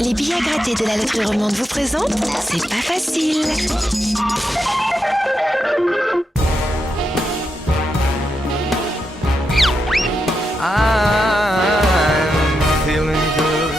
Les billets à gratter de la loterie romande vous présentent C'est pas facile. I'm feeling good.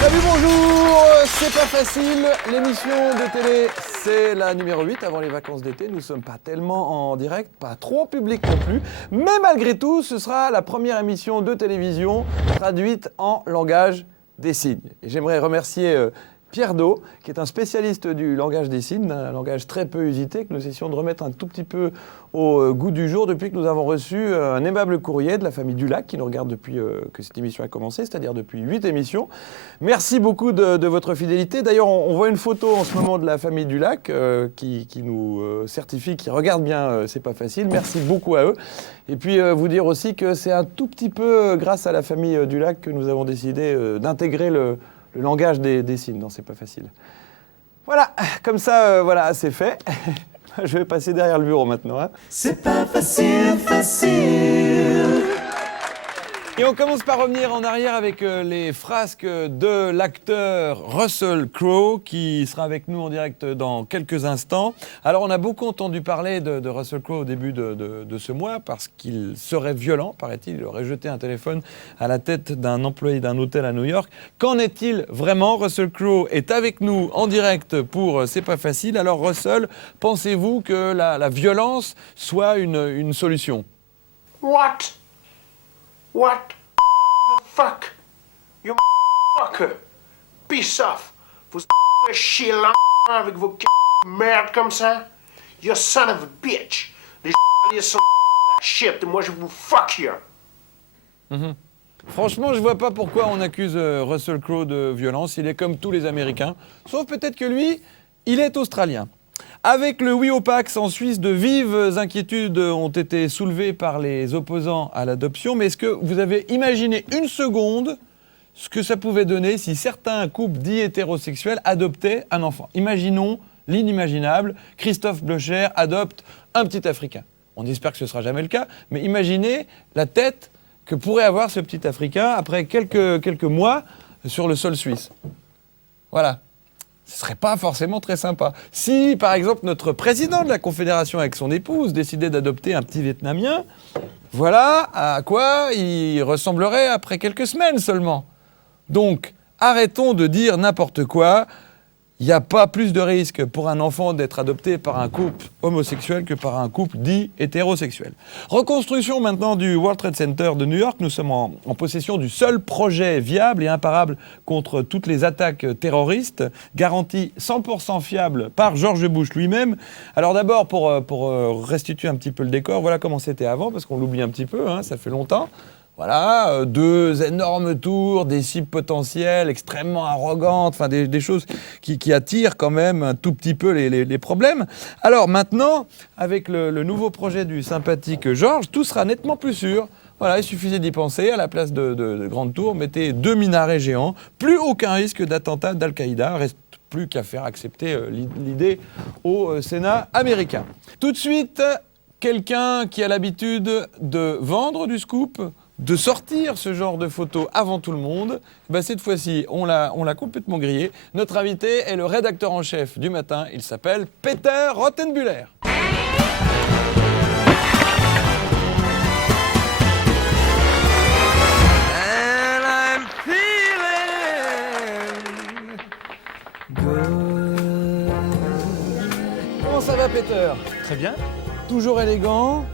Salut, bonjour, c'est pas facile, l'émission de télé, c'est la numéro 8 avant les vacances d'été. Nous sommes pas tellement en direct, pas trop en public non plus, mais malgré tout, ce sera la première émission de télévision traduite en langage des signes. Et j'aimerais remercier Pierre Do, qui est un spécialiste du langage des signes, un langage très peu usité, que nous essayons de remettre un tout petit peu au goût du jour depuis que nous avons reçu un aimable courrier de la famille Dulac, qui nous regarde depuis que cette émission a commencé, c'est-à-dire depuis 8 émissions. Merci beaucoup de votre fidélité. D'ailleurs, on voit une photo en ce moment de la famille Dulac qui nous certifie, qui regarde bien C'est pas facile. Merci beaucoup à eux. Et puis vous dire aussi que c'est un tout petit peu grâce à la famille Dulac que nous avons décidé d'intégrer le langage des signes. Non, c'est pas facile. Voilà, comme ça, voilà, c'est fait. Je vais passer derrière le bureau maintenant. Hein. C'est pas facile, facile. Et on commence par revenir en arrière avec les frasques de l'acteur Russell Crowe qui sera avec nous en direct dans quelques instants. Alors on a beaucoup entendu parler de Russell Crowe au début de ce mois parce qu'il serait violent, paraît-il. Il aurait jeté un téléphone à la tête d'un employé d'un hôtel à New York. Qu'en est-il vraiment? Russell Crowe est avec nous en direct pour C'est pas facile. Alors Russell, pensez-vous que la violence soit une solution? What the fuck? You fucker. Peace off. Vous chier là avec vos merde comme ça. You son of a bitch. Les sont la shit et moi je vous fuck here. Franchement, je vois pas pourquoi on accuse Russell Crowe de violence. Il est comme tous les Américains. Sauf peut-être que lui, il est australien. Avec le oui au Pax en Suisse, de vives inquiétudes ont été soulevées par les opposants à l'adoption. Mais est-ce que vous avez imaginé une seconde ce que ça pouvait donner si certains couples dits hétérosexuels adoptaient un enfant? Imaginons l'inimaginable, Christophe Blocher adopte un petit Africain. On espère que ce ne sera jamais le cas, mais imaginez la tête que pourrait avoir ce petit Africain après quelques mois sur le sol suisse. Voilà. Ce ne serait pas forcément très sympa. Si, par exemple, notre président de la Confédération avec son épouse décidait d'adopter un petit Vietnamien, voilà à quoi il ressemblerait après quelques semaines seulement. Donc, arrêtons de dire n'importe quoi. Il n'y a pas plus de risque pour un enfant d'être adopté par un couple homosexuel que par un couple dit hétérosexuel. Reconstruction maintenant du World Trade Center de New York. Nous sommes en possession du seul projet viable et imparable contre toutes les attaques terroristes, garanti 100% fiable par George Bush lui-même. Alors d'abord, pour restituer un petit peu le décor, voilà comment c'était avant, parce qu'on l'oublie un petit peu, hein, ça fait longtemps. Voilà, 2 énormes tours, des cibles potentielles extrêmement arrogantes, enfin des choses qui attirent quand même un tout petit peu les problèmes. Alors maintenant, avec le nouveau projet du sympathique Georges, tout sera nettement plus sûr. Voilà, il suffisait d'y penser. À la place de grandes tours, mettez 2 minarets géants. Plus aucun risque d'attentat d'Al-Qaïda. Reste plus qu'à faire accepter l'idée au Sénat américain. Tout de suite, quelqu'un qui a l'habitude de vendre du scoop, de sortir ce genre de photos avant tout le monde, ben cette fois-ci, on l'a complètement grillé. Notre invité est le rédacteur en chef du matin. Il s'appelle Peter Rothenbuehler. And I'm feeling good. Comment ça va, Peter? Très bien. Toujours élégant,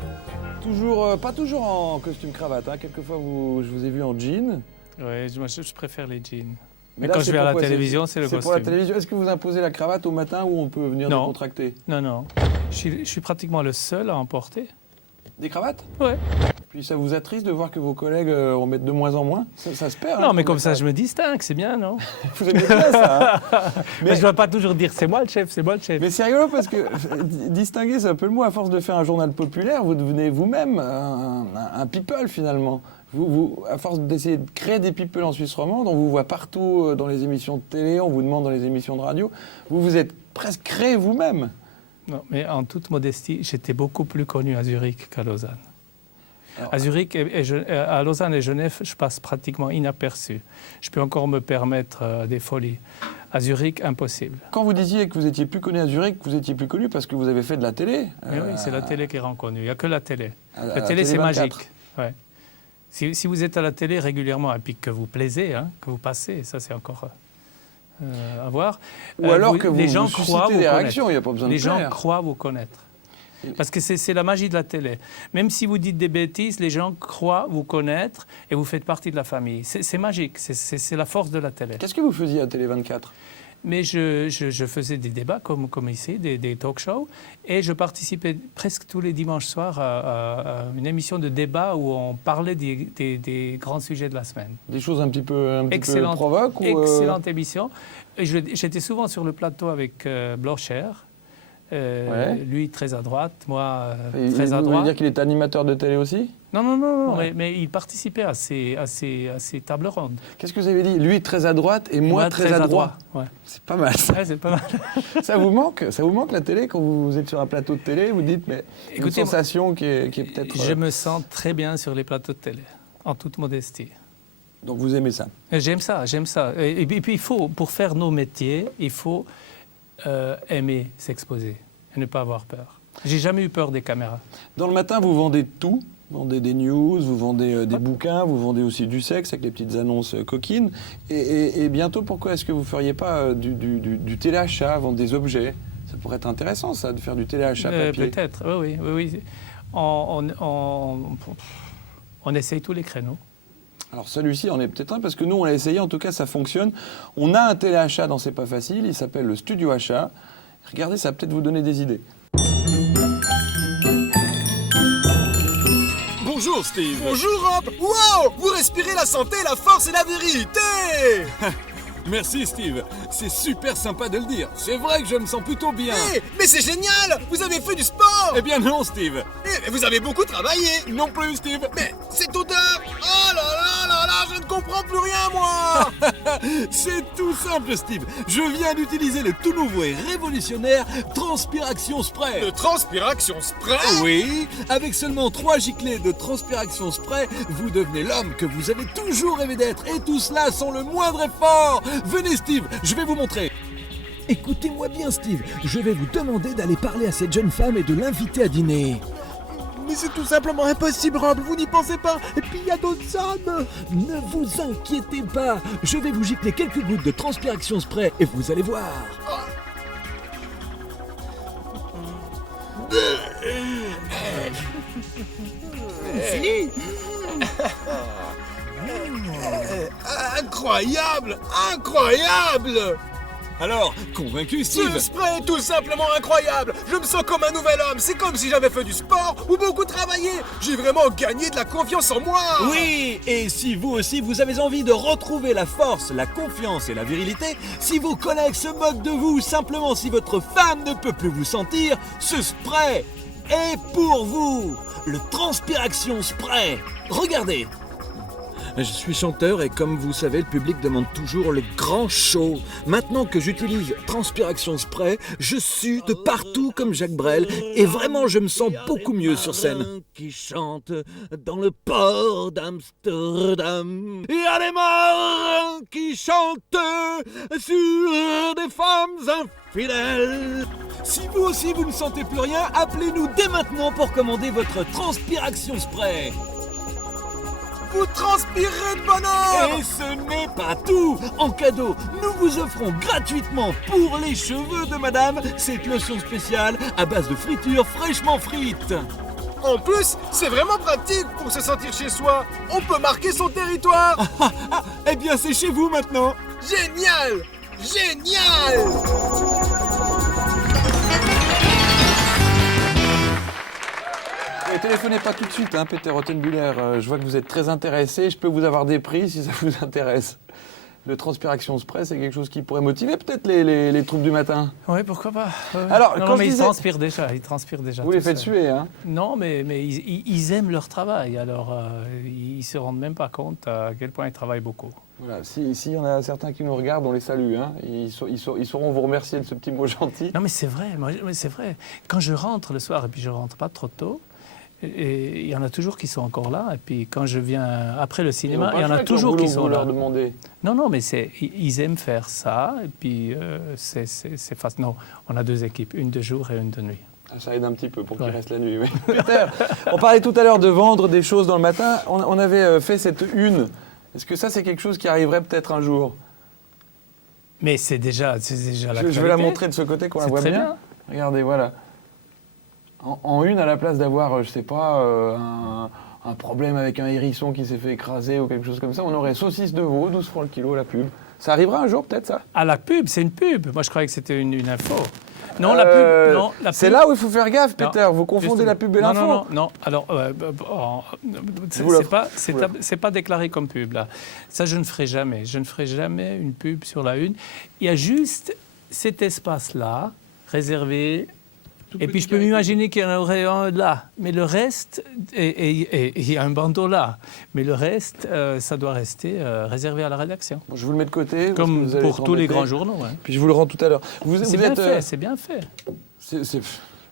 pas toujours en costume cravate. Hein. Quelquefois, je vous ai vu en jean. Oui, je préfère les jeans. Mais Mais là, quand c'est je vais à la pourquoi télévision, c'est le costume. C'est pour la télévision. Est-ce que vous imposez la cravate au matin ou on peut venir Non. décontracter? Non. Je suis pratiquement le seul à en porter. Des cravates? Ouais. Puis ça vous attriste de voir que vos collègues en mettent de moins en moins? Ça se perd. Non, hein, mais comme les ça, cravates. je me distingue, c'est bien, non? Vous aimez bien ça, hein. Mais je ne dois pas toujours dire c'est moi le chef, c'est moi le chef. Mais c'est rigolo parce que distinguer, c'est un peu le mot. À force de faire un journal populaire, vous devenez vous-même un people finalement. À force d'essayer de créer des people en Suisse romande, on vous voit partout dans les émissions de télé, on vous demande dans les émissions de radio. Vous vous êtes presque créé vous-même. Non, mais en toute modestie, j'étais beaucoup plus connu à Zurich qu'à Lausanne. À Zurich, à Lausanne et Genève, je passe pratiquement inaperçu. Je peux encore me permettre des folies. À Zurich, impossible. Quand vous disiez que vous étiez plus connu à Zurich, vous étiez plus connu parce que vous avez fait de la télé. Mais oui, c'est la télé qui rend connu. Il n'y a que la télé. La La télé, c'est 24. magique. Ouais. Si vous êtes à la télé régulièrement et puis que vous plaisez, hein, que vous passez, ça c'est encore à voir. Ou alors que les gens vous croient suscitez vous des connaître. réactions, il n'y a pas besoin de Les gens plaire. croient vous connaître. Parce que c'est la magie de la télé. Même si vous dites des bêtises, les gens croient vous connaître et vous faites partie de la famille. C'est magique, c'est la force de la télé. Qu'est-ce que vous faisiez à Télé 24 ? Mais je faisais des débats comme ici, des talk-shows, et je participais presque tous les dimanches soirs à une émission de débat où on parlait des grands sujets de la semaine. Des choses un petit peu provoques ou Excellente émission. Et j'étais souvent sur le plateau avec Blocher, Ouais. lui très à droite, moi Et très à vous voulez droite. dire qu'il est animateur de télé aussi ? Non, Ouais. mais il participait à ces tables rondes. Qu'est-ce que vous avez dit ? Lui très à droite et moi très à droite. Ouais. C'est pas mal ça. Ouais, c'est pas mal. Ça vous manque la télé quand vous êtes sur un plateau de télé ? Vous dites mais une Écoutez, sensation qui est peut-être... Je me sens très bien sur les plateaux de télé, en toute modestie. Donc vous aimez ça ? J'aime ça. Et puis, pour faire nos métiers, il faut aimer s'exposer et ne pas avoir peur. J'ai jamais eu peur des caméras. Dans le matin, vous vendez tout. Vous vendez des news, vous vendez des bouquins, vous vendez aussi du sexe avec les petites annonces coquines. Et bientôt, pourquoi est-ce que vous ne feriez pas du téléachat, vendre des objets ? Ça pourrait être intéressant, ça, de faire du téléachat papier. Peut-être, oui. On essaye tous les créneaux. Alors celui-ci en est peut-être un, parce que nous, on l'a essayé, en tout cas, ça fonctionne. On a un téléachat dans C'est pas facile, il s'appelle le Studio Achat. Regardez, ça va peut-être vous donner des idées. Bonjour Steve. Bonjour Rob. Wow, vous respirez la santé, la force et la vérité. Merci Steve, c'est super sympa de le dire. C'est vrai que je me sens plutôt bien. Mais c'est génial. Vous avez fait du sport. Eh bien non Steve. Vous avez beaucoup travaillé. Non plus Steve. Mais cette odeur. Oh là là là là, je ne comprends plus rien moi. C'est tout simple Steve. Je viens d'utiliser le tout nouveau et révolutionnaire Transpiration Spray. De transpiration spray. Oui, avec seulement 3 giclées de Transpiration Spray, vous devenez l'homme que vous avez toujours rêvé d'être. Et tout cela sans le moindre effort. Venez Steve, je vais vous montrer. Écoutez-moi bien Steve, je vais vous demander d'aller parler à cette jeune femme et de l'inviter à dîner. Mais c'est tout simplement impossible Rob, vous n'y pensez pas. Et puis il y a d'autres hommes. Ne vous inquiétez pas, je vais vous gicler quelques gouttes de Transpiration Spray et vous allez voir. Fini. Incroyable. Alors, convaincu Steve? Ce spray est tout simplement incroyable. Je me sens comme un nouvel homme. C'est comme si j'avais fait du sport ou beaucoup travaillé. J'ai vraiment gagné de la confiance en moi. Oui, et si vous aussi vous avez envie de retrouver la force, la confiance et la virilité, si vos collègues se moquent de vous, simplement si votre femme ne peut plus vous sentir, ce spray est pour vous. Le Transpiration Spray. Regardez. Je suis chanteur et comme vous savez, le public demande toujours le grand show. Maintenant que j'utilise Transpiration Spray, je sue de partout comme Jacques Brel et vraiment je me sens beaucoup mieux sur scène. Qui chante dans le port d'Amsterdam. Il y a des marins qui chantent sur des femmes infidèles. Si vous aussi vous ne sentez plus rien, appelez-nous dès maintenant pour commander votre Transpiration Spray. Vous transpirez de bonheur. Et ce n'est pas tout. En cadeau, nous vous offrons gratuitement pour les cheveux de madame cette lotion spéciale à base de friture fraîchement frite. En plus, c'est vraiment pratique pour se sentir chez soi. On peut marquer son territoire. Eh bien, c'est chez vous maintenant. Génial. Génial. Ne téléphonez pas tout de suite, hein, Peter Rottenbuehler. Je vois que vous êtes très intéressé. Je peux vous avoir des prix si ça vous intéresse. le transpiration spray, c'est quelque chose qui pourrait motiver peut-être les troupes du matin. Oui, pourquoi pas. Ouais. Alors, non, quand mais je disais... ils transpirent déjà. Vous les tout faites seuls. suer, hein? Non, mais ils aiment leur travail. Alors, ils se rendent même pas compte à quel point ils travaillent beaucoup. Voilà, s'il y en a certains qui nous regardent, on les salue. Hein. Ils sauront vous remercier de ce petit mot gentil. Non, mais c'est vrai. C'est vrai. Quand je rentre le soir, et puis je rentre pas trop tôt, et il y en a toujours qui sont encore là. Et puis quand je viens après le cinéma, il y en a toujours qui sont là. Non, mais ils aiment faire ça. Et puis c'est facile. Non, on a 2 équipes, une de jour et une de nuit. Ça aide un petit peu pour qu'il reste la nuit. Oui. Peter, on parlait tout à l'heure de vendre des choses dans le matin. On avait fait cette une. Est-ce que ça, c'est quelque chose qui arriverait peut-être un jour? Mais c'est déjà la Je vais la montrer de ce côté qu'on la voit bien. Regardez, voilà. En une, à la place d'avoir, je sais pas, un problème avec un hérisson qui s'est fait écraser ou quelque chose comme ça, on aurait saucisse de veau, 12 francs le kilo, la pub. Ça arrivera un jour, peut-être, ça? Ah, la pub, c'est une pub. Moi, je croyais que c'était une info. Non, la pub. Non, la pub. C'est là où il faut faire gaffe, Peter. Vous confondez la pub et l'info. Non. Alors, c'est pas déclaré comme pub, là. Ça, je ne ferai jamais. Je ne ferai jamais une pub sur la une. Il y a juste cet espace-là, réservé. Et puis, je peux m'imaginer qu'il y en aurait un là. Mais le reste, et il y a un bandeau là. Mais le reste, ça doit rester réservé à la rédaction. Bon, je vous le mets de côté. Comme pour tous les grands journaux. Hein. Puis je vous le rends tout à l'heure. C'est bien fait.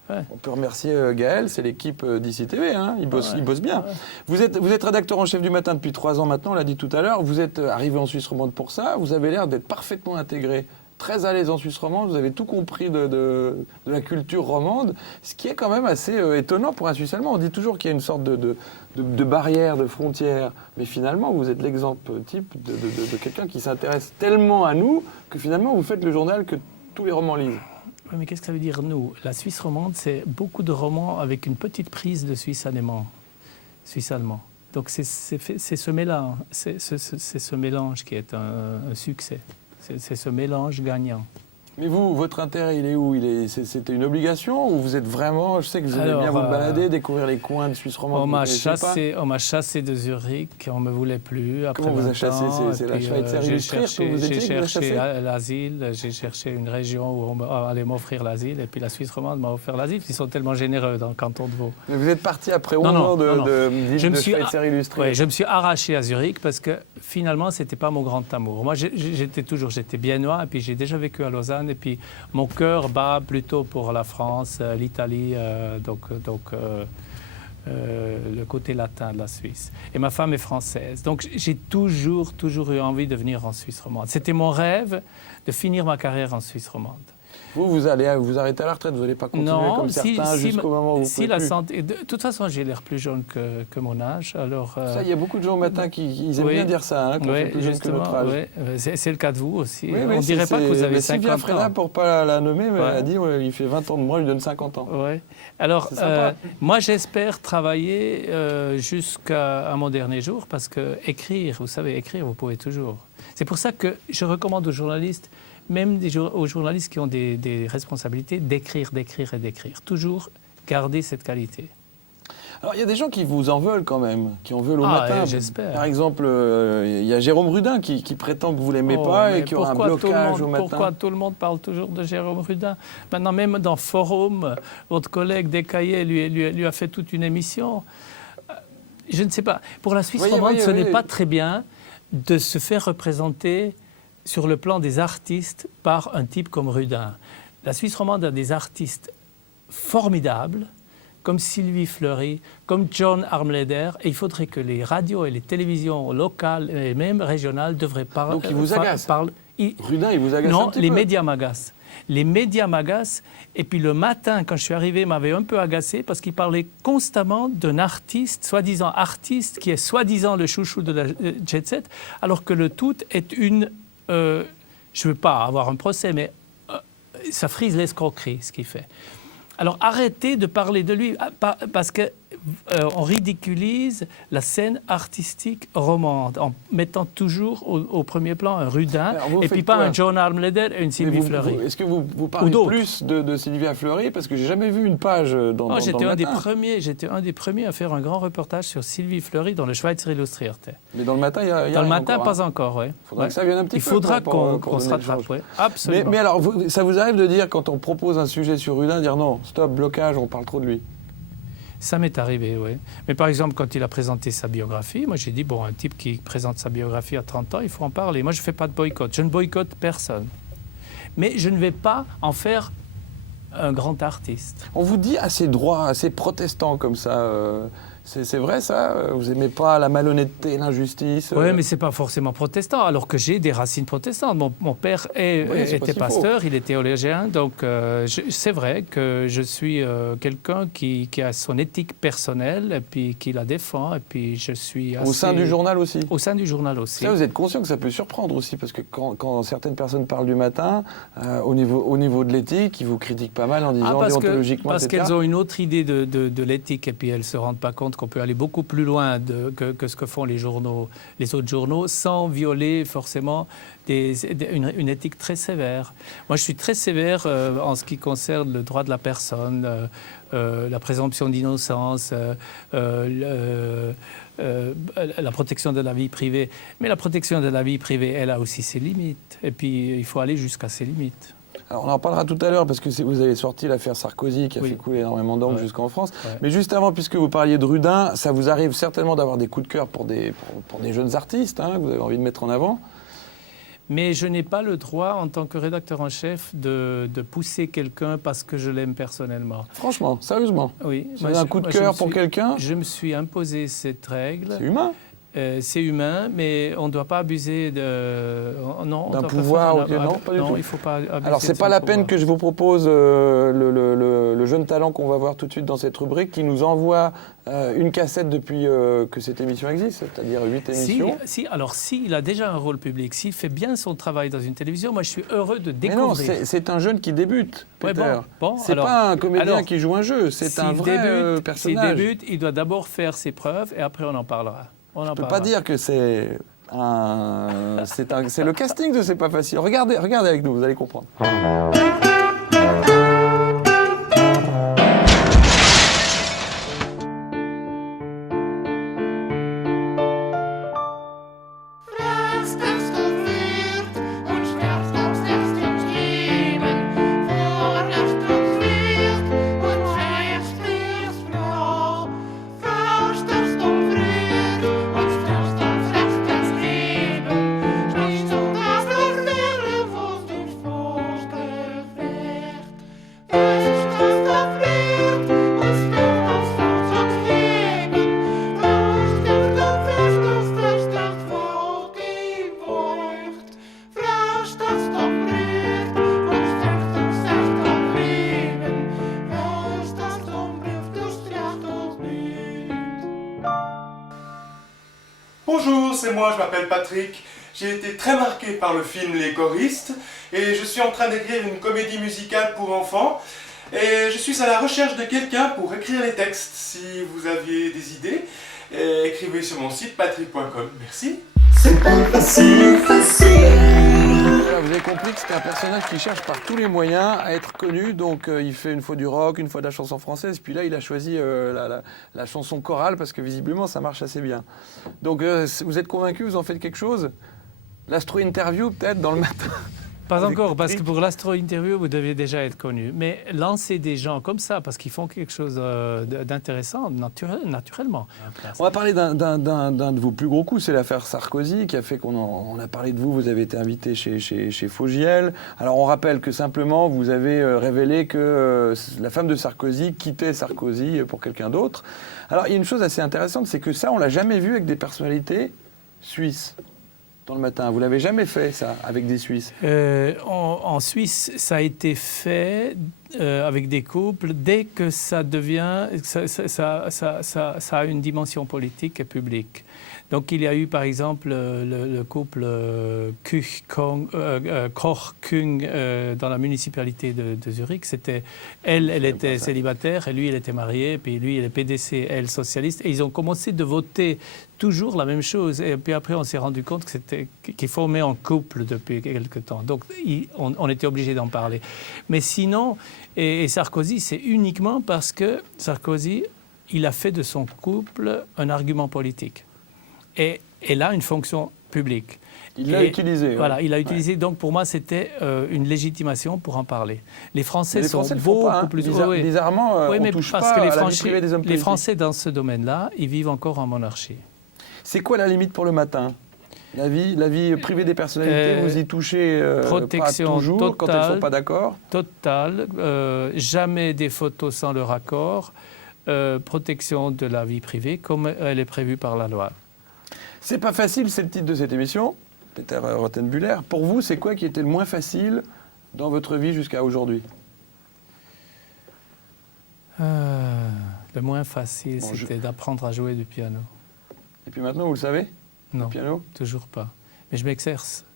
Ouais. On peut remercier Gaël, c'est l'équipe d'ICTV, hein. Ils bossent bien. Ouais. Vous êtes rédacteur en chef du matin depuis 3 ans maintenant, on l'a dit tout à l'heure. Vous êtes arrivé en Suisse romande pour ça. Vous avez l'air d'être parfaitement intégré. Très à l'aise en Suisse romande, vous avez tout compris de la culture romande, ce qui est quand même assez étonnant pour un Suisse allemand. On dit toujours qu'il y a une sorte de barrière, de frontière, mais finalement, vous êtes l'exemple type de quelqu'un qui s'intéresse tellement à nous que finalement, vous faites le journal que tous les romans lisent. Oui, mais qu'est-ce que ça veut dire, nous? La Suisse romande, c'est beaucoup de romans avec une petite prise de suisse-allemand. Donc, c'est ce mélange, c'est ce mélange qui est un succès. C'est ce mélange gagnant. Mais vous, votre intérêt, il est où? C'était une obligation ou vous êtes vraiment... Je sais que vous aimez bien vous balader, découvrir les coins de Suisse romande. On m'a chassé de Zurich, on ne me voulait plus. Après Comment vous a chassé? C'est la Schweizer illustrée que vous étiez? J'ai cherché l'asile, j'ai cherché une région où on allait m'offrir l'asile, et puis la Suisse romande m'a offert l'asile. Ils sont tellement généreux dans le canton de Vaud. Mais vous êtes parti après 11 ans de Schweizer illustrée. Oui, je me suis arraché à Zurich parce que finalement, ce n'était pas mon grand amour. Moi, j'étais biennois, et puis j'ai déjà vécu à Lausanne. Et puis, mon cœur bat plutôt pour la France, l'Italie, le côté latin de la Suisse. Et ma femme est française. Donc, j'ai toujours eu envie de venir en Suisse romande. C'était mon rêve de finir ma carrière en Suisse romande. Vous allez vous arrêter à la retraite, vous n'allez pas continuer comme certains jusqu'au moment où vous pouvez plus. Santé, de toute façon, j'ai l'air plus jeune que mon âge. Alors, ça, il y a beaucoup de gens au matin qui aiment bien dire ça, qu'on fait plus jeune que notre âge. C'est le cas de vous aussi. Oui, on ne dirait pas que vous avez 50 ans. Sylvia Freda, pour ne pas la nommer, elle a dit il fait 20 ans de moi, il lui donne 50 ans. Ouais. Alors, moi, j'espère travailler jusqu'à mon dernier jour parce que écrire, vous savez, écrire, vous pouvez toujours. C'est pour ça que je recommande aux journalistes, même aux journalistes qui ont des responsabilités, d'écrire. Toujours garder cette qualité. Alors, il y a des gens qui vous en veulent quand même, qui en veulent au matin. J'espère. Par exemple, il y a Jérôme Rudin qui prétend que vous ne l'aimez pas et qui aura un blocage au matin. Pourquoi tout le monde parle toujours de Jérôme Rudin? Maintenant, même dans Forum, votre collègue Descaillés lui a fait toute une émission. Je ne sais pas. Pour la Suisse romande, ce n'est pas très bien de se faire représenter sur le plan des artistes par un type comme Rudin. La Suisse romande a des artistes formidables, comme Sylvie Fleury, comme John Armleder, et il faudrait que les radios et les télévisions locales et même régionales devraient parler... Donc il vous agace Rudin, il vous agace un petit peu? Non, les médias m'agacent. Les médias m'agacent, et puis le matin, quand je suis arrivé, m'avait un peu agacé parce qu'il parlait constamment d'un artiste, soi-disant artiste, qui est soi-disant le chouchou de la jet set, alors que le tout est une... je ne veux pas avoir un procès, mais ça frise l'escroquerie, ce qu'il fait. Alors arrêtez de parler de lui, parce que on ridiculise la scène artistique romande en mettant toujours au premier plan un Rudin Alors, vous et faites puis pas quoi? un John Armleder et une Sylvie Fleury. Est-ce que vous parlez d'autres. plus de Sylvia Fleury? Parce que j'ai jamais vu une page dans J'étais le un des matin. premiers à faire un grand reportage sur Sylvie Fleury dans le Schweizer Illustrierte. Mais dans le matin, il y a Dans le rien matin, encore, pas hein. encore, oui. Faudra que ça vienne un petit Il peu faudra pour qu'on se donner le rattrape, change. oui. Absolument. Mais alors, ça vous arrive de dire, quand on propose un sujet sur Rudin, dire non, stop, blocage, on parle trop de lui? Ça m'est arrivé, oui. Mais par exemple, quand il a présenté sa biographie, moi j'ai dit, bon, un type qui présente sa biographie à 30 ans, il faut en parler. Moi, je ne fais pas de boycott. Je ne boycotte personne. Mais je ne vais pas en faire un grand artiste. On vous dit assez droit, assez protestant comme ça. C'est vrai ça? Vous aimez pas la malhonnêteté, l'injustice? Oui, mais ce n'est pas forcément protestant, alors que j'ai des racines protestantes. Mon père Oui, c'est pas était si pasteur, il est théologien, donc c'est vrai que je suis quelqu'un qui a son éthique personnelle et puis qui la défend, et puis je suis assez... Au sein du journal aussi? Au sein du journal aussi. Ça, vous êtes conscient que ça peut surprendre aussi, parce que quand certaines personnes parlent du matin, au niveau de l'éthique, ils vous critiquent pas mal en disant déontologiquement, parce etc. qu'elles ont une autre idée de l'éthique, et puis elles ne se rendent pas compte qu'on peut aller beaucoup plus loin que ce que font les autres journaux, sans violer forcément une éthique très sévère. Moi, je suis très sévère en ce qui concerne le droit de la personne, la présomption d'innocence, la protection de la vie privée. Mais la protection de la vie privée, elle a aussi ses limites. Et puis, il faut aller jusqu'à ses limites. Alors, on en parlera tout à l'heure, parce que vous avez sorti l'affaire Sarkozy, qui a fait couler énormément d'encre jusqu'en France. Ouais. Mais juste avant, puisque vous parliez de Rudin, ça vous arrive certainement d'avoir des coups de cœur pour des jeunes artistes, hein, que vous avez envie de mettre en avant. Mais je n'ai pas le droit, en tant que rédacteur en chef, de pousser quelqu'un parce que je l'aime personnellement. Franchement, sérieusement. Oui. Vous avez un coup de cœur pour quelqu'un? Je me suis imposé cette règle. C'est humain. C'est humain, mais on ne doit pas abuser d'un pouvoir. Non, pas du tout. Il ne faut pas abuser. Alors, c'est pas la peine que je vous propose le jeune talent qu'on va voir tout de suite dans cette rubrique, qui nous envoie une cassette depuis que cette émission existe, c'est-à-dire 8 émissions. Alors, s'il a déjà un rôle public, s'il fait bien son travail dans une télévision, moi, je suis heureux de Mais non, découvrir. c'est un jeune qui débute, Peter. Ouais, bon, c'est alors, pas un comédien qui joue un jeu, c'est un vrai personnage. S'il débute, il doit d'abord faire ses preuves et après on en parlera. Je ne peux pas dire que c'est le casting de C'est pas facile. Regardez avec nous, vous allez comprendre. Bonjour, c'est moi, je m'appelle Patrick. J'ai été très marqué par le film Les Choristes et je suis en train d'écrire une comédie musicale pour enfants. Et je suis à la recherche de quelqu'un pour écrire les textes. Si vous aviez des idées, écrivez sur mon site patrick.com. Merci. C'est pas facile, Voilà, vous avez compris que c'était un personnage qui cherche par tous les moyens à être connu. Donc il fait une fois du rock, une fois de la chanson française. Puis là, il a choisi la chanson chorale parce que visiblement, ça marche assez bien. Donc vous êtes convaincu, vous en faites quelque chose? L'astro-interview peut-être dans le matin? Pas encore, parce que pour l'astro-interview, vous devez déjà être connu. Mais lancer des gens comme ça, parce qu'ils font quelque chose d'intéressant, naturellement. On va parler d'un de vos plus gros coups, c'est l'affaire Sarkozy, qui a fait qu'on a parlé de vous. Vous avez été invité chez Fogiel. Alors on rappelle que simplement, vous avez révélé que la femme de Sarkozy quittait Sarkozy pour quelqu'un d'autre. Alors il y a une chose assez intéressante, c'est que ça, on l'a jamais vu avec des personnalités suisses. Dans le matin. Vous l'avez jamais fait, ça, avec des Suisses? En Suisse, ça a été fait avec des couples dès que ça devient, ça a une dimension politique et publique. Donc il y a eu par exemple le couple Koch-Kung dans la municipalité de Zurich. Elle était célibataire et lui il était marié, puis lui il est PDC, elle socialiste. Et ils ont commencé de voter toujours la même chose. Et puis après on s'est rendu compte qu'ils formaient un couple depuis quelque temps. Donc on était obligé d'en parler. Mais sinon, et Sarkozy, c'est uniquement parce que Sarkozy, il a fait de son couple un argument politique. Et elle a une fonction publique. Il l'a utilisé. Voilà, il l'a utilisé. Donc pour moi, c'était une légitimation pour en parler. Les Français sont beaucoup pas, hein. plus... Bizarrement, on ne touche pas à la vie privée des hommes politiques. Les Français, dans ce domaine-là, ils vivent encore en monarchie. C'est quoi la limite pour le matin ? La vie privée des personnalités, vous y touchez protection pas toujours totale, quand elles ne sont pas d'accord ? Totale, jamais des photos sans leur accord, protection de la vie privée comme elle est prévue par la loi. C'est pas facile, c'est le titre de cette émission, Peter Rothenbuehler. Pour vous, c'est quoi qui était le moins facile dans votre vie jusqu'à aujourd'hui ? Le moins facile, c'était d'apprendre à jouer du piano. Et puis maintenant, vous le savez ? Non, le piano ? Toujours pas. Mais je m'exerce.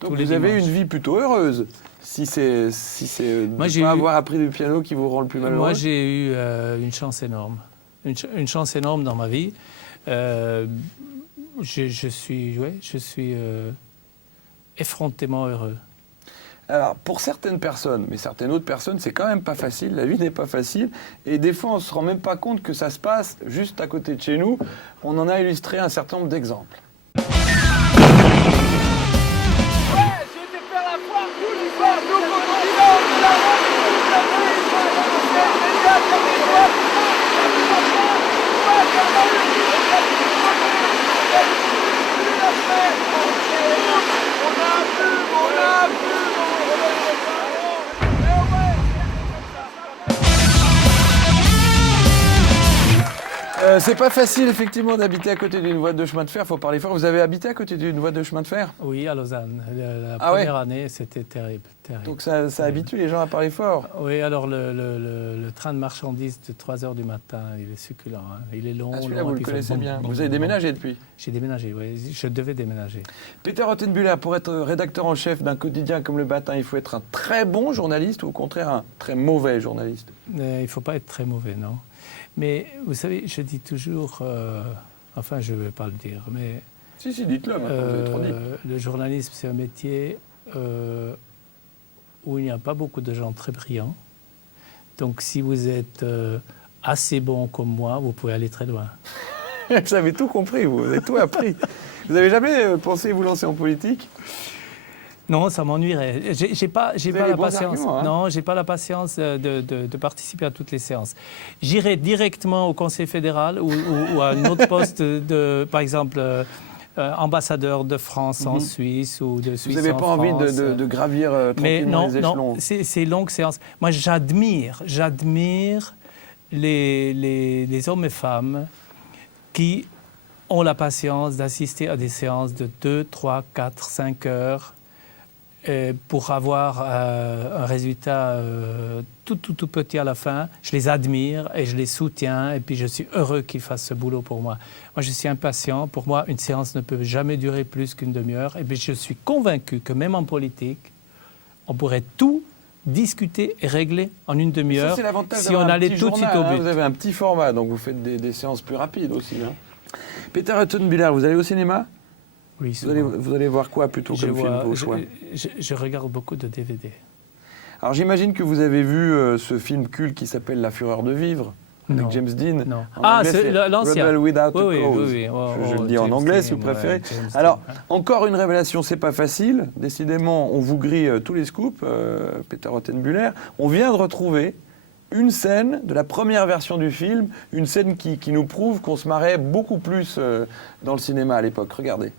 Donc vous avez une vie plutôt heureuse, si c'est de pas avoir appris du piano qui vous rend le plus malheureux. Moi, j'ai eu une chance énorme. Une chance énorme dans ma vie. Je suis effrontément heureux. Alors, pour certaines personnes, mais certaines autres personnes, c'est quand même pas facile, la vie n'est pas facile, et des fois on ne se rend même pas compte que ça se passe juste à côté de chez nous. On en a illustré un certain nombre d'exemples. C'est pas facile, effectivement, d'habiter à côté d'une voie de chemin de fer. Il faut parler fort. Vous avez habité à côté d'une voie de chemin de fer ? Oui, à Lausanne. La première année, c'était terrible. Donc ça habitue les gens à parler fort. Oui, alors le train de marchandises de 3 h du matin, il est succulent. Hein. Il est long. Celui-là, vous le connaissez bien. Vous avez déménagé depuis ? J'ai déménagé, oui. Je devais déménager. Peter Rothenbuehler, pour être rédacteur en chef d'un quotidien comme Le Matin, il faut être un très bon journaliste ou au contraire un très mauvais journaliste ? Il ne faut pas être très mauvais, non. Mais vous savez, je dis toujours, enfin je ne vais pas le dire, mais... Si, dites-le, maintenant, vous avez trop dit. Le journalisme, c'est un métier où il n'y a pas beaucoup de gens très brillants. Donc si vous êtes assez bon comme moi, vous pouvez aller très loin. Vous avez tout compris, vous avez tout appris. Vous n'avez jamais pensé vous lancer en politique ? Non, ça m'ennuierait. J'ai pas la patience. Hein. Non, j'ai pas la patience de participer à toutes les séances. J'irai directement au Conseil fédéral ou à un autre poste par exemple, ambassadeur de France en Suisse ou de Suisse en France. Vous n'avez pas envie de gravir tranquillement les échelons ? Mais non, c'est longue séance. Moi, j'admire les hommes et femmes qui ont la patience d'assister à des séances de 2, 3, 4, 5 heures pour avoir un résultat tout petit à la fin. Je les admire et je les soutiens et puis je suis heureux qu'ils fassent ce boulot pour moi. Moi, je suis impatient. Pour moi, une séance ne peut jamais durer plus qu'une demi-heure. Et puis, je suis convaincu que même en politique, on pourrait tout discuter et régler en une demi-heure si on allait tout de suite au but. Vous avez un petit format, donc vous faites des séances plus rapides aussi. Hein. Peter Rothenbuehler, vous allez au cinéma ? Oui, vous allez voir quoi plutôt comme film vos choix ? Je regarde beaucoup de DVD. Alors j'imagine que vous avez vu ce film culte qui s'appelle La Fureur de vivre, avec James Dean. Non. C'est l'ancien. Rebel Without a Cause. Oui. Je le dis en anglais si vous préférez. Alors, encore une révélation, c'est pas facile. Décidément, on vous grille tous les scoops, Peter Rothenbuehler. On vient de retrouver une scène de la première version du film, une scène qui nous prouve qu'on se marrait beaucoup plus dans le cinéma à l'époque. Regardez.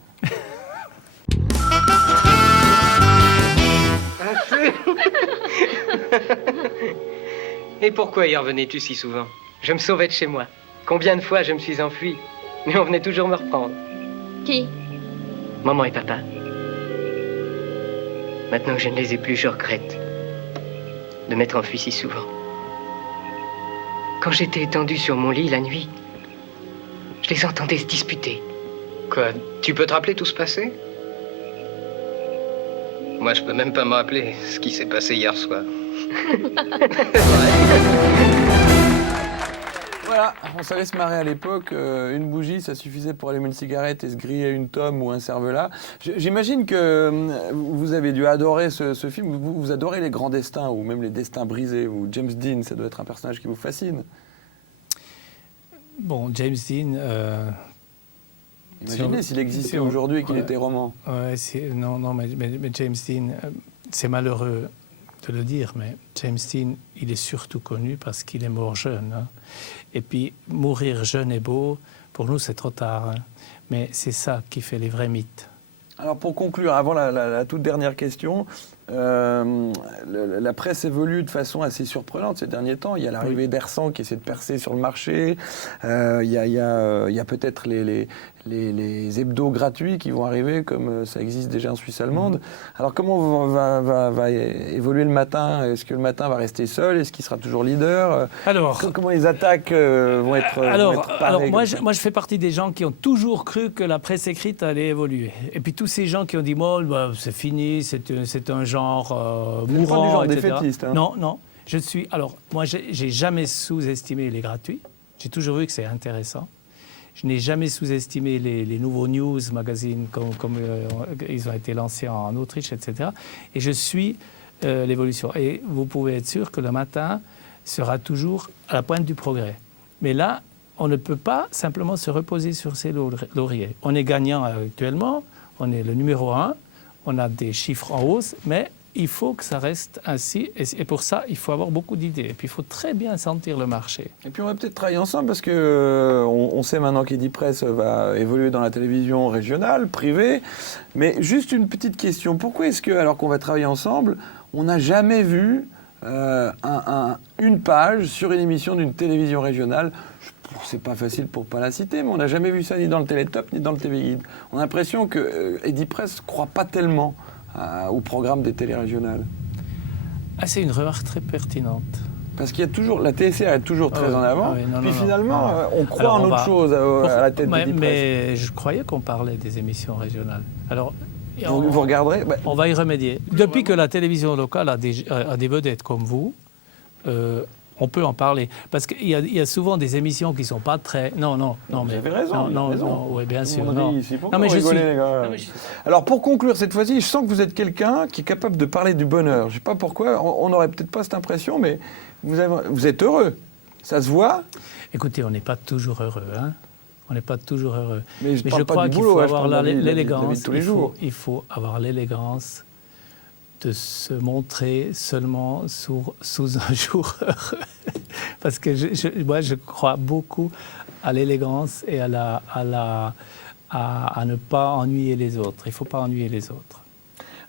Et pourquoi y revenais-tu si souvent? Je me sauvais de chez moi. Combien de fois je me suis enfui, mais on venait toujours me reprendre. Qui? Maman et papa. Maintenant que je ne les ai plus, je regrette. de m'être enfui si souvent. Quand j'étais étendu sur mon lit la nuit, je les entendais se disputer. Quoi, tu peux te rappeler tout ce passé? Moi, je peux même pas me rappeler ce qui s'est passé hier soir. Voilà, on savait se marrer à l'époque. Une bougie, ça suffisait pour allumer une cigarette et se griller une tome ou un cervelas. J'imagine que vous avez dû adorer ce film. Vous adorez les grands destins ou même les destins brisés. Ou James Dean, ça doit être un personnage qui vous fascine. Bon, James Dean... Imaginez s'il existait aujourd'hui et qu'il était roman. Ouais, non, mais James Dean, c'est malheureux de le dire, mais James Dean, il est surtout connu parce qu'il est mort jeune. Hein. Et puis, mourir jeune et beau, pour nous, c'est trop tard. Hein. Mais c'est ça qui fait les vrais mythes. Alors, pour conclure, avant la toute dernière question, la presse évolue de façon assez surprenante ces derniers temps. Il y a l'arrivée d'Ersan qui essaie de percer sur le marché. Il y a peut-être les hebdos gratuits qui vont arriver, comme ça existe déjà en Suisse allemande. Alors, comment va évoluer le matin? Est-ce que le matin va rester seul? Est-ce qu'il sera toujours leader? Alors, comment les attaques vont être parées? Moi, je fais partie des gens qui ont toujours cru que la presse écrite allait évoluer. Et puis tous ces gens qui ont dit bah, c'est fini, c'est un genre mourant, du genre etc. défaitiste, hein. Non. Moi, j'ai jamais sous-estimé les gratuits. J'ai toujours vu que c'est intéressant. Je n'ai jamais sous-estimé les nouveaux news magazines comme ils ont été lancés en Autriche, etc. Et je suis l'évolution. Et vous pouvez être sûr que le matin sera toujours à la pointe du progrès. Mais là, on ne peut pas simplement se reposer sur ses lauriers. On est gagnant actuellement, on est le numéro 1, on a des chiffres en hausse, mais il faut que ça reste ainsi. Et pour ça, il faut avoir beaucoup d'idées. Et puis, il faut très bien sentir le marché. Et puis, on va peut-être travailler ensemble parce que on sait maintenant qu'Edipresse va évoluer dans la télévision régionale, privée. Mais juste une petite question. Pourquoi est-ce que, alors qu'on va travailler ensemble, on n'a jamais vu une page sur une émission d'une télévision régionale? C'est pas facile pour pas la citer, mais on n'a jamais vu ça ni dans le Télétop ni dans le TV Guide. On a l'impression que Edipresse ne croit pas tellement au programme des télérégionales. C'est une remarque très pertinente. Parce qu'il y a toujours, la TSR est toujours très en avant, puis finalement, on croit alors, en autre chose à la tête d'Edipresse. Mais je croyais qu'on parlait des émissions régionales. Alors, vous regarderez on va y remédier. Depuis que la télévision locale a des vedettes comme vous, on peut en parler. Parce qu'il y a souvent des émissions qui ne sont pas très... Non, vous avez raison. Non, oui, bien sûr. Non, mais je suis... Alors, pour conclure cette fois-ci, je sens que vous êtes quelqu'un qui est capable de parler du bonheur. Je ne sais pas pourquoi, on n'aurait peut-être pas cette impression, mais vous êtes heureux. Ça se voit? Écoutez, on n'est pas toujours heureux, hein. On n'est pas toujours heureux. Mais je crois qu'il faut avoir l'élégance. Il faut avoir l'élégance de se montrer seulement sous un jour heureux. Parce que moi, je crois beaucoup à l'élégance et à ne pas ennuyer les autres. Il ne faut pas ennuyer les autres.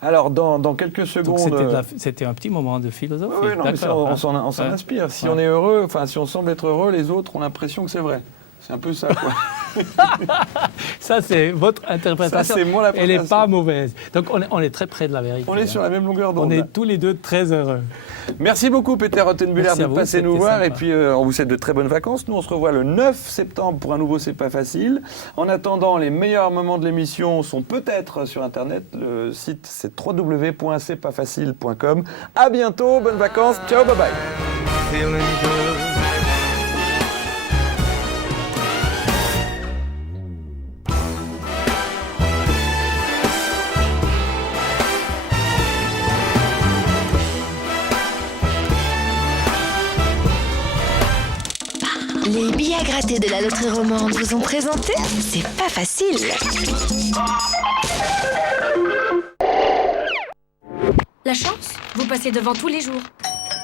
Alors, dans quelques secondes... C'était un petit moment de philosophie. Oui, non, mais on s'en inspire. Si on est heureux, si on semble être heureux, les autres ont l'impression que c'est vrai. C'est un peu ça, quoi. Ça, c'est votre interprétation. Ça, c'est mon interprétation. Elle n'est pas mauvaise. Donc, on est très près de la vérité. On est sur la même longueur d'onde. On est tous les deux très heureux. Merci beaucoup, Peter Rothenbuehler, de passer nous voir. Sympa. Et puis, on vous souhaite de très bonnes vacances. Nous, on se revoit le 9 septembre pour un nouveau C'est pas facile. En attendant, les meilleurs moments de l'émission sont peut-être sur Internet. Le site, c'est www.c'estpasfacile.com. À bientôt, bonnes vacances. Ciao, bye bye. Les billets à gratter de la loterie romande vous ont présenté C'est pas facile. La chance, vous passez devant tous les jours.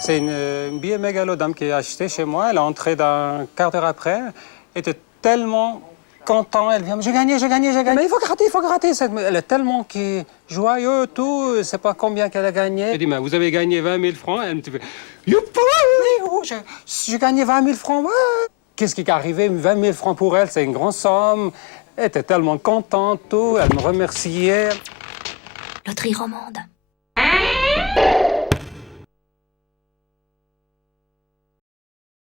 C'est une billet mégalodame qui est achetée chez moi. Elle est entrée d'un quart d'heure après. Elle était tellement contente. Elle vient, j'ai gagné. Mais il faut gratter. Elle est tellement joyeuse, tout. Je ne sais pas combien qu'elle a gagné. Elle dit, mais vous avez gagné 20 000 francs. Elle me dit, youpi, j'ai gagné 20 000 francs, ouais. Qu'est-ce qui est arrivé? 20 000 francs pour elle, c'est une grande somme. Elle était tellement contente, tout. Elle me remerciait. Loterie romande.